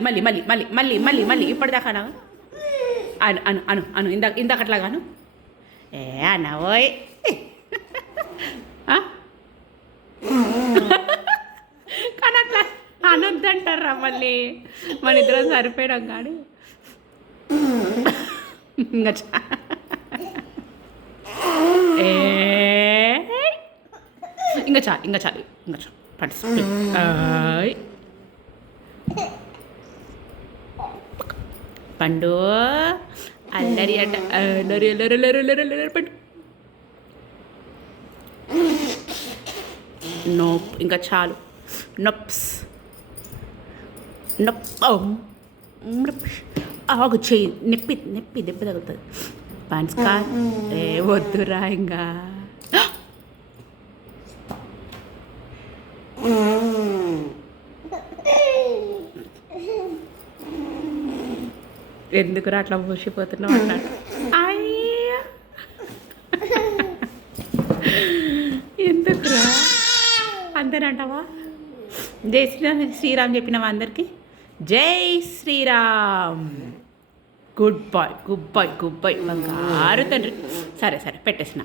మళ్ళీ మళ్ళీ మళ్ళీ మళ్ళీ మళ్ళీ మళ్ళీ ఇప్పటిదాకా అను అను అను అను అను ఇందాకట్లాగాను ఏ అన్నవోయ్ కానీ అట్లా అనొద్దంటారా మళ్ళీ మన ఇద్దరం సరిపోయాం కానీ ఇంకా ఇంకా చాలు ఇంకా చాలు ఇంకా చాలు పండు అల్లరి అంట అల్లరి అల్లరి అల్లరి అల్లరి అల్లరి పండు నోప్ ఇంకా చాలు నొప్స్ ఆగు చెయ్యి నొప్పి నొప్పి దెబ్బ తగులుతుంది పాన్స్కా ఏ వద్దురా ఇంకా ఎందుకురా అట్లా మూసిపోతున్నావు అన్నాడు అయ్యా ఎందుకురా అంతేనంటావా జై శ్రీరామ్ చెప్పినావా అందరికీ జై Shriram good boy good boy good boy బంగారు తండ్రి సరే సరే పెట్టేసిన